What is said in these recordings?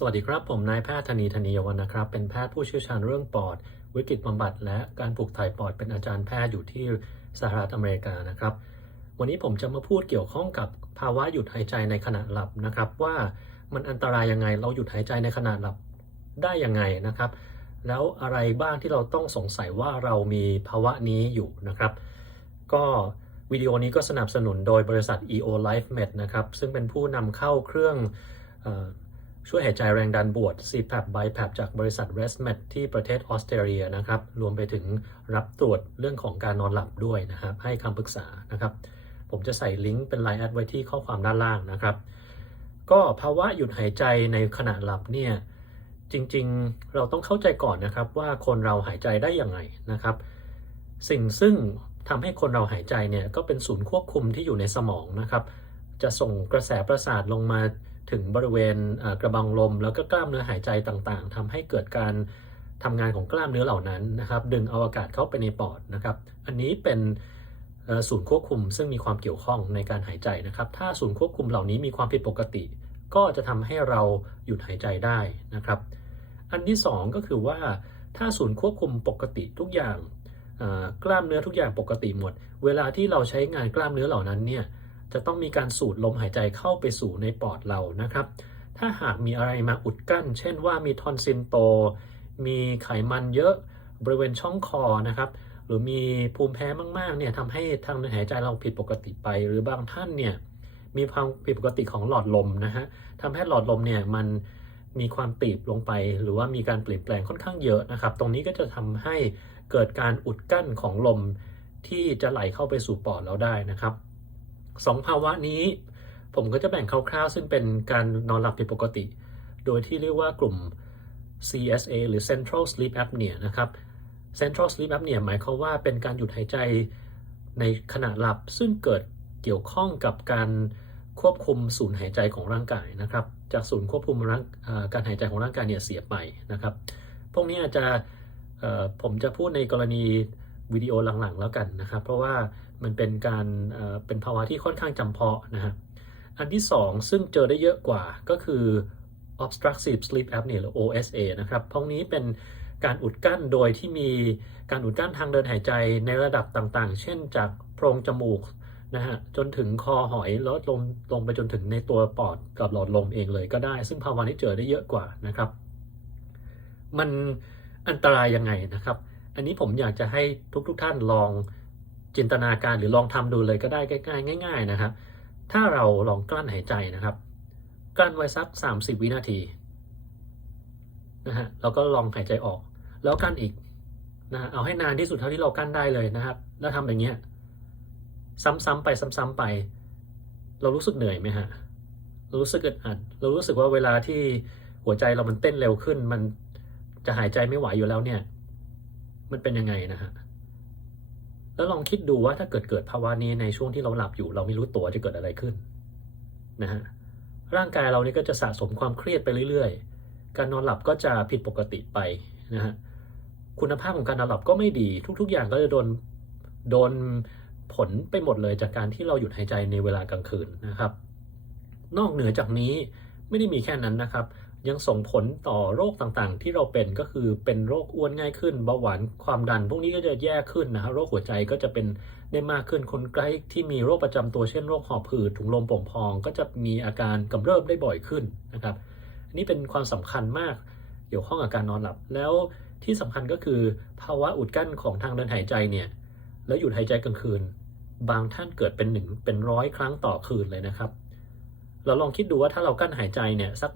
สวัสดีครับ ผมนายแพทย์ธนีธนียวันนะครับ เป็นแพทย์ผู้เชี่ยวชาญเรื่องปอด วิกฤตบำบัด และการปลูกถ่ายปอดเป็นอาจารย์แพทย์อยู่ที่สหรัฐอเมริกานะครับ วันนี้ผมจะมาพูดเกี่ยวข้องกับภาวะหยุดหายใจในขณะหลับนะครับ ว่ามันอันตรายยังไงเราหยุดหายใจในขณะหลับได้ยังไงนะครับ แล้วอะไรบ้างที่เราต้องสงสัยว่าเรามีภาวะนี้อยู่นะครับ ก็วิดีโอนี้ก็สนับสนุนโดยบริษัท EO Life Med นะครับซึ่งเป็นผู้นำเข้าเครื่อง ช่วยหายใจแรงดันบวช CPAP BiPAP จากบริษัท ResMed ที่ประเทศออสเตรเลียนะครับ รวมไปถึงรับตรวจเรื่องของการนอนหลับด้วยนะครับ ให้คำปรึกษานะครับ ผมจะใส่ลิงก์เป็นไลน์แอดไว้ที่ข้อความด้านล่างนะครับ ก็ภาวะหยุดหายใจในขณะหลับเนี่ย จริงๆเราต้องเข้าใจก่อนนะครับว่าคนเราหายใจได้อยังไงนะครับ สิ่งซึ่งทำให้คนเราหายใจเนี่ยก็เป็นศูนย์ควบคุมที่อยู่ในสมองนะครับ จะส่งกระแสประสาทลงมา ถึงบริเวณกระบังลม แล้วก็กล้ามเนื้อหายใจต่างๆทำให้เกิดการทำงานของกล้ามเนื้อเหล่านั้นนะครับ ดึงเอาอากาศเข้าไปในปอดนะครับ อันนี้เป็นเอ่อศูนย์ควบคุม ซึ่งมีความเกี่ยวข้องในการหายใจนะครับ ถ้าศูนย์ควบคุมเหล่านี้มีความผิดปกติ ก็จะทำให้เราหยุดหายใจได้นะครับ อันที่สองก็คือว่าถ้าศูนย์ควบคุมปกติทุกอย่างกล้ามเนื้อทุกอย่างปกติหมด เวลาที่เราใช้งานกล้ามเนื้อเหล่านั้นเนี่ย จะต้องมีการสูดลมหายใจเข้าไปสู่ในปอดเรานะครับ ถ้าหากมีอะไรมาอุดกั้น เช่นว่ามีทอนซิลโต มีไขมันเยอะบริเวณช่องคอนะครับหรือมีภูมิแพ้มากๆเนี่ยทำให้ทางเดินหายใจเราผิดปกติไป หรือบางท่านเนี่ยมีความผิดปกติของหลอดลมนะฮะทำให้หลอดลมเนี่ยมันมีความตีบลงไป หรือว่ามีการเปลี่ยนแปลงค่อนข้างเยอะนะครับ ตรงนี้ก็จะทำให้เกิดการอุดกั้นของลมที่จะไหลเข้าไปสู่ปอดเราได้นะครับ สองภาวะนี้ ผมก็จะแบ่งคร่าวๆ ซึ่งเป็นการนอนหลับผิดปกติ โดยที่เรียกว่ากลุ่ม CSA หรือ Central Sleep Apnea นะครับ Central Sleep Apnea หมายความว่าเป็นการหยุดหายใจในขณะหลับ ซึ่งเกิดเกี่ยวข้องกับการควบคุมศูนย์หายใจของร่างกายนะครับ จากศูนย์ควบคุมร่างการหายใจของร่างกายเนี่ยเสียไปนะครับ พวกนี้อาจจะผมจะพูดในกรณี วิดีโอหลังๆแล้วกันนะครับ เพราะว่ามันเป็นการเป็นภาวะที่ค่อนข้างจำเพาะนะฮะอันที่สองซึ่งเจอได้เยอะกว่าก็คือ obstructive sleep apnea หรือ OSA นะครับพวกนี้เป็นการอุดกั้นโดยที่มีการอุดกั้นทางเดินหายใจในระดับต่างๆ เช่นจากโพรงจมูกนะฮะจนถึงคอหอยแล้วลงลงไปจนถึงในตัวปอดกับหลอดลมเองเลยก็ได้ ซึ่งภาวะนี้เจอได้เยอะกว่านะครับ มันอันตรายยังไงนะครับ อันนี้ผมอยากจะให้ทุกๆทท่านลองจินตนาการหรือลองทำดูเลยก็ได้ง่ายๆง่าย ๆนะครับ ถ้าเราลองกลั้นหายใจนะครับ กลั้นไว้สัก 30 วินาทีนะฮะแล้วก็ลองหายใจออก แล้วกลั้นอีกนะฮะเอาให้นานที่สุดเท่าที่เรากลั้นได้เลยนะครับ แล้วทำอย่างเงี้ยซ้ำๆไปซ้ำๆไป เรารู้สึกเหนื่อยไหมฮะเรารู้สึกอึดอัดเรารู้สึกว่าเวลาที่หัวใจเรามันเต้นเร็วขึ้น มันจะหายใจไม่ไหวอยู่แล้วเนี่ย มันเป็นยังไงนะฮะแล้วลองคิดดูว่าถ้าเกิดเกิดภาวะนี้ในช่วงที่เราหลับอยู่ เราไม่รู้ตัวจะเกิดอะไรขึ้นนะฮะร่างกายเรานี่ก็จะสะสมความเครียดไปเรื่อยๆ การนอนหลับก็จะผิดปกติไปนะฮะคุณภาพของการนอนหลับก็ไม่ดี ทุก ๆ อย่างก็จะโดนโดนผลไปหมดเลยจากการที่เราหยุดหายใจในเวลากลางคืนนะครับ นอกเหนือจากนี้ไม่ได้มีแค่นั้นนะครับ ยังส่งผลต่อโรคต่างๆ ที่เราเป็นก็คือเป็นโรคอ้วนง่ายขึ้นเบาหวานความดัน พวกนี้ก็จะแย่ขึ้นนะครับโรคหัวใจก็จะเป็นได้มากขึ้นคนใกล้ที่มีโรคประจำตัวเช่นโรคหอบหืดถุงลมโป่งพอง ก็จะมีอาการกำเริบได้บ่อยขึ้นนะครับอันนี้เป็นความสำคัญมากเกี่ยวข้องกับการนอนหลับ แล้วที่สำคัญก็คือภาวะอุดกั้นของทางเดินหายใจเนี่ยแล้วหยุดหายใจกลางคืน บางท่านเกิดเป็นหนึ่งเป็นร้อยครั้งต่อคืนเลยนะครับ เราลองคิดดูว่าถ้าเรากั้นหายใจเนี่ยสัก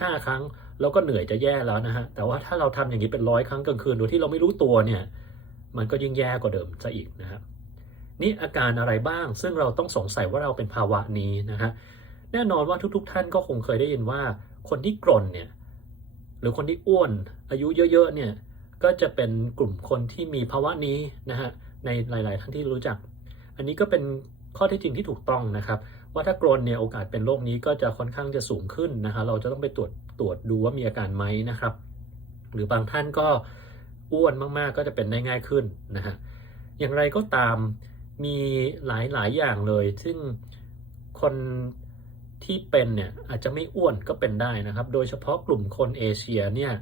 ห้าครั้งเราก็เหนื่อยจะแย่แล้วนะฮะ แต่ว่าถ้าเราทำอย่างนี้เป็นร้อยครั้งกลางคืนโดยที่เราไม่รู้ตัวเนี่ย มันก็ยิ่งแย่กว่าเดิมซะอีกนะครับนี่อาการอะไรบ้าง ซึ่งเราต้องสงสัยว่าเราเป็นภาวะนี้นะฮะ แน่นอนว่าทุก ๆ ท่านก็คงเคยได้ยินว่า คนที่กรนเนี่ย หรือคนที่อ้วน อายุเยอะๆเนี่ย ก็จะเป็นกลุ่มคนที่มีภาวะนี้นะฮะ ในหลาย ๆ ท่านที่รู้จัก อันนี้ก็เป็นข้อเที่จริงที่ถูกต้องนะครับ ว่าถ้ากรนเนี่ยโอกาสเป็นโรคนี้ก็จะค่อนข้างจะสูงขึ้นนะคะเราจะต้องไปตรวจตรวจดูว่ามีอาการไหมนะครับ หรือบางท่านก็อ้วนมากๆ ก็จะเป็นได้ง่ายขึ้นนะฮะอย่างไรก็ตามมีหลายหลายอย่างเลย ซึ่งคนที่เป็นเนี่ยอาจจะไม่อ้วนก็เป็นได้นะครับ โดยเฉพาะกลุ่มคนเอเชียเนี่ย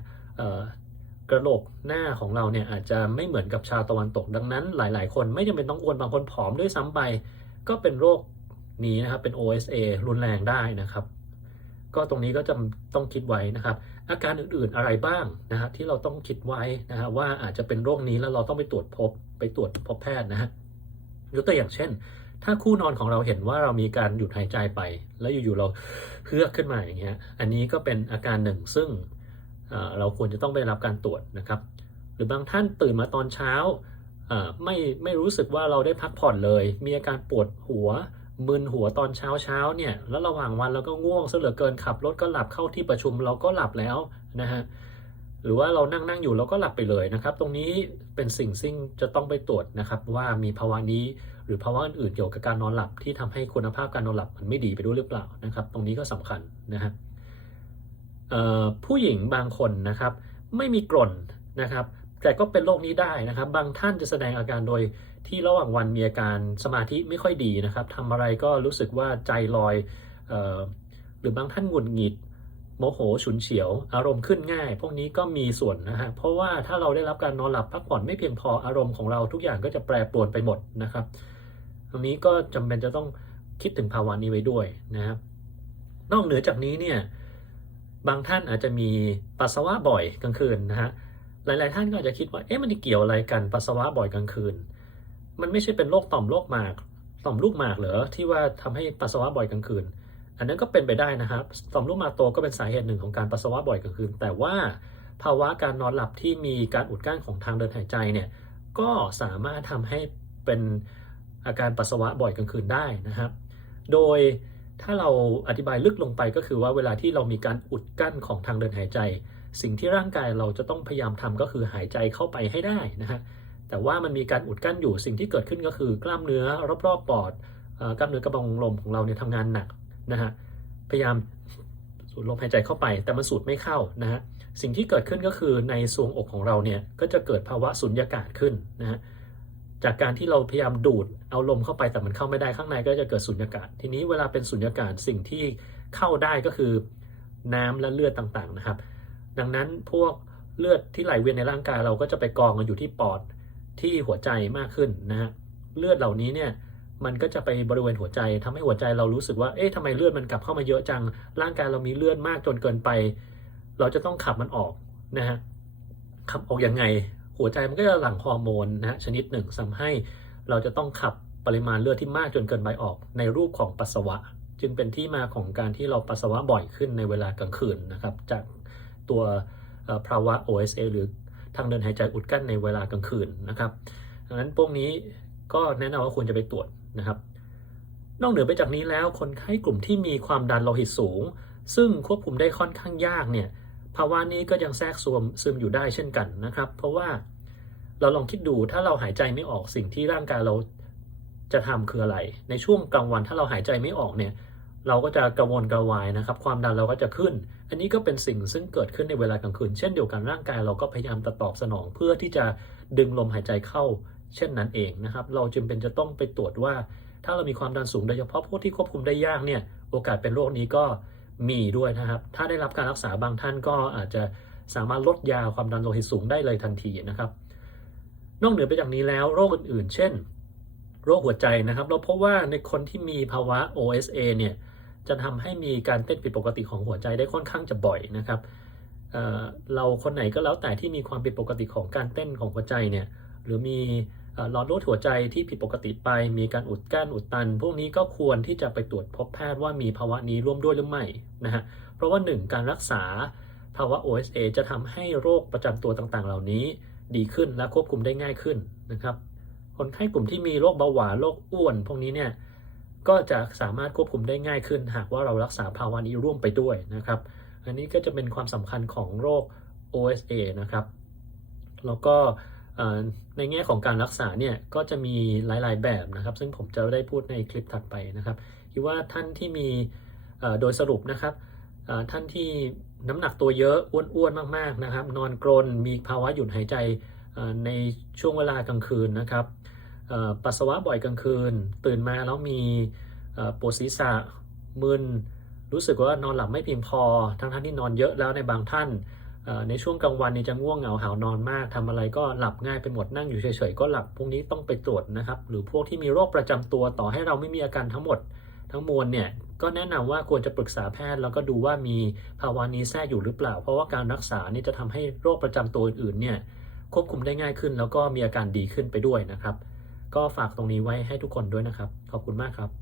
กระโหลกหน้าของเราเนี่ยอาจจะไม่เหมือนกับชาวตะวันตกดังนั้น หลาย ๆ คนไม่จำเป็นต้องอ้วนบางคนผอมด้วยซ้ำไปก็เป็นโรค นี้นะครับเป็น OSA รุนแรงได้นะครับ ก็ตรงนี้ก็จะต้องคิดไว้นะครับ อาการอื่นๆอะไรบ้างนะฮะที่เราต้องคิดไว้นะฮะว่าอาจจะเป็นโรคนี้แล้วเราต้องไปตรวจพบไปตรวจพบแพทย์นะฮะยกตัวอย่างเช่น ถ้าคู่นอนของเราเห็นว่าเรามีการหยุดหายใจไป แล้วอยู่ๆเราเฮือกขึ้นมาอย่างเงี้ยอันนี้ก็เป็นอาการหนึ่งซึ่งเราควรจะต้องไปรับการตรวจนะครับ หรือบางท่านตื่นมาตอนเช้าไม่ไม่รู้สึกว่าเราได้พักผ่อนเลย มีอาการปวดหัว มึนหัวตอนเช้าเช้าเนี่ยแล้วระหว่างวันเราก็ง่วงซะเหลือเกินขับรถก็หลับเข้าที่ประชุมเราก็หลับแล้วนะฮะหรือว่าเรานั่งนั่งอยู่เราก็หลับไปเลยนะครับ ตรงนี้เป็นสิ่งซึ่งจะต้องไปตรวจนะครับ ว่ามีภาวะนี้หรือภาวะอื่นๆเกี่ยวกับการนอนหลับที่ทำให้คุณภาพการนอนหลับมันไม่ดีไปด้วยหรือเปล่านะครับ ตรงนี้ก็สำคัญนะฮะผู้หญิงบางคนนะครับ ไม่มีกร่นนะครับ แต่ก็เป็นโรคนี้ได้นะครับ บางท่านจะแสดงอาการโดย ที่ระหว่างวันมีอาการสมาธิไม่ค่อยดีนะครับทำอะไรก็รู้สึกว่าใจลอยออหรือบางท่านหงุดหงิดโมโหฉุนเฉียว อารมณ์ขึ้นง่าย พวกนี้ก็มีส่วนนะฮะเพราะว่าถ้าเราได้รับการนอนหลับพักผ่อนไม่เพียงพออารมณ์ของเราทุกอย่างก็จะแปรปรวนไปหมดนะครับตรงนี้ก็จำเป็นจะต้องคิดถึงภาวะนี้ไว้ด้วยนะครับนอกเหนือจากนี้เนี่ยบางท่านอาจจะมีปัสสาวะบ่อยกลางคืนนะฮะหลาย ๆ ท่านก็อาจจะคิดว่าเอ๊ะมันจะเกี่ยวอะไรกันปัสสาวะบ่อยกลางคืน มันไม่ใช่เป็นโรคต่อมโรคหมากต่อมลูกหมากเหรอที่ว่าทำให้ปัสสาวะบ่อยกลางคืน อันนั้นก็เป็นไปได้นะครับต่อมลูกหมากโตก็เป็นสาเหตุหนึ่งของการปัสสาวะบ่อยกลางคืน แต่ว่าภาวะการนอนหลับที่มีการอุดกั้นของทางเดินหายใจเนี่ยก็สามารถทำให้เป็นอาการปัสสาวะบ่อยกลางคืนได้นะครับ โดยถ้าเราอธิบายลึกลงไปก็คือว่าเวลาที่เรามีการอุดกั้นของทางเดินหายใจ สิ่งที่ร่างกายเราจะต้องพยายามทำก็คือหายใจเข้าไปให้ได้นะฮะ แต่ว่ามันมีการอุดกั้นอยู่สิ่งที่เกิดขึ้นก็คือกล้ามเนื้อรอบๆปอดเอ่อกล้ามเนื้อกระบังลมของเราเนี่ยทำงานหนักนะฮะพยายามสูดลมหายใจเข้าไป แต่มันสูดไม่เข้านะฮะสิ่งที่เกิดขึ้นก็คือในทรวงอกของเราเนี่ยก็จะเกิดภาวะสุญญากาศขึ้นนะฮะจากการที่เราพยายามดูดเอาลมเข้าไปแต่มันเข้าไม่ได้ข้างในก็จะเกิดสุญญากาศ ทีนี้เวลาเป็นสุญญากาศสิ่งที่เข้าได้ก็คือน้ำและเลือดต่างๆนะครับ ดังนั้นพวกเลือดที่ไหลเวียนในร่างกายเราก็จะไปกองกันอยู่ที่ปอด ที่หัวใจมากขึ้นนะฮะเลือดเหล่านี้เนี่ยมันก็จะไปบริเวณหัวใจทำให้หัวใจเรารู้สึกว่าเอ๊ะทำไมเลือดมันกลับเข้ามาเยอะจัง ร่างกายเรามีเลือดมากจนเกินไป เราจะต้องขับมันออกนะฮะขับออกยังไง หัวใจมันก็จะหลั่งฮอร์โมนนะฮะชนิดหนึ่งทำให้เราจะต้องขับปริมาณเลือดที่มากจนเกินไปออก ในรูปของปัสสาวะ จึงเป็นที่มาของการที่เราปัสสาวะบ่อยขึ้นในเวลากลางคืนนะครับ จากตัวภาวะ OSA หรือ ทางเดินหายใจอุดกั้นในเวลากลางคืนนะครับดังนั้นพวกนี้ก็แนะนำว่าควรจะไปตรวจนะครับ นอกเหนือไปจากนี้แล้วคนไข้กลุ่มที่มีความดันโลหิตสูง ซึ่งควบคุมได้ค่อนข้างยากเนี่ยภาวะนี้ก็ยังแทรกซึมซึมอยู่ได้เช่นกันนะครับ เพราะว่าเราลองคิดดูถ้าเราหายใจไม่ออกสิ่งที่ร่างกายเราจะทำคืออะไร ในช่วงกลางวันถ้าเราหายใจไม่ออกเนี่ย เราก็จะกระวนกระวายนะครับ ความดันเราก็จะขึ้น อันนี้ก็เป็นสิ่งซึ่งเกิดขึ้นในเวลากลางคืน เช่นเดียวกันร่างกายเราก็พยายามจะตอบสนองเพื่อที่จะดึงลมหายใจเข้า เช่นนั้นเองนะครับ เราจึงเป็นจะต้องไปตรวจว่า ถ้าเรามีความดันสูงโดยเฉพาะพวกที่ควบคุมได้ยากเนี่ย โอกาสเป็นโรคนี้ก็มีด้วยนะครับ ถ้าได้รับการรักษาบางท่านก็อาจจะสามารถลดยาความดันโลหิตสูงได้เลยทันทีนะครับ นอกเหนือไปจากนี้แล้วโรคอื่นๆ เช่น โรคหัวใจนะครับ เราพบว่าในคนที่มีภาวะ OSA เนี่ย จะทำให้มีการเต้นผิดปกติของหัวใจได้ค่อนข้างจะบ่อยนะครับเเราคนไหนก็แล้วแต่ที่มีความผิดปกติของการเต้นของหัวใจเนี่ยหรือมีหลอดเลือดหัวใจที่ผิดปกติไป มีการอุดกั้นอุดตัน พวกนี้ก็ควรที่จะไปตรวจพบแพทย์ว่ามีภาวะนี้ร่วมด้วยหรือไม่นะฮะเพราะว่าหนึ่งการรักษาภาวะ OSA จะทำให้โรคประจำตัวต่างๆ เหล่านี้ดีขึ้นและควบคุมได้ง่ายขึ้นนะครับคนไข้กลุ่มที่มีโรคเบาหวานโรคอ้วน พวกนี้เนี่ย ก็จะสามารถควบคุมได้ง่ายขึ้น หากว่าเรารักษาภาวะนี้ร่วมไปด้วยนะครับ อันนี้ก็จะเป็นความสำคัญของโรค OSA นะครับ แล้วก็ในแง่ของการรักษาเนี่ยก็จะมีหลาย ๆ แบบนะครับ ซึ่งผมจะได้พูดในคลิปถัดไปนะครับคิดว่าท่านที่มีโดยสรุปนะครับท่านที่น้ำหนักตัวเยอะอ้วนๆมากๆนะครับ นอนกรนมีภาวะหยุดหายใจในช่วงเวลากลางคืนนะครับ ปัสสาวะบ่อยกลางคืน ตื่นมาแล้วมีปวดศีรษะมึนรู้สึกว่านอนหลับไม่เพียงพอ ทั้งท่านที่นอนเยอะแล้วในบางท่าน ในช่วงกลางวันนี่จะง่วงเหงาหานอนมากทำอะไรก็หลับง่ายไปหมดนั่งอยู่เฉยๆก็หลับพวกนี้ต้องไปตรวจนะครับ หรือพวกที่มีโรคประจำตัวต่อให้เราไม่มีอาการทั้งหมด ทั้งมวลเนี่ยก็แนะนำว่าควรจะปรึกษาแพทย์ แล้วก็ดูว่ามีภาวะนี้แทรกอยู่หรือเปล่า เพราะว่าการรักษานี่จะทำให้โรคประจำตัวอื่นๆเนี่ยควบคุมได้ง่ายขึ้น แล้วก็มีอาการดีขึ้นไปด้วยนะครับ ก็ฝากตรงนี้ไว้ให้ทุกคนด้วยนะครับ ขอบคุณมากครับ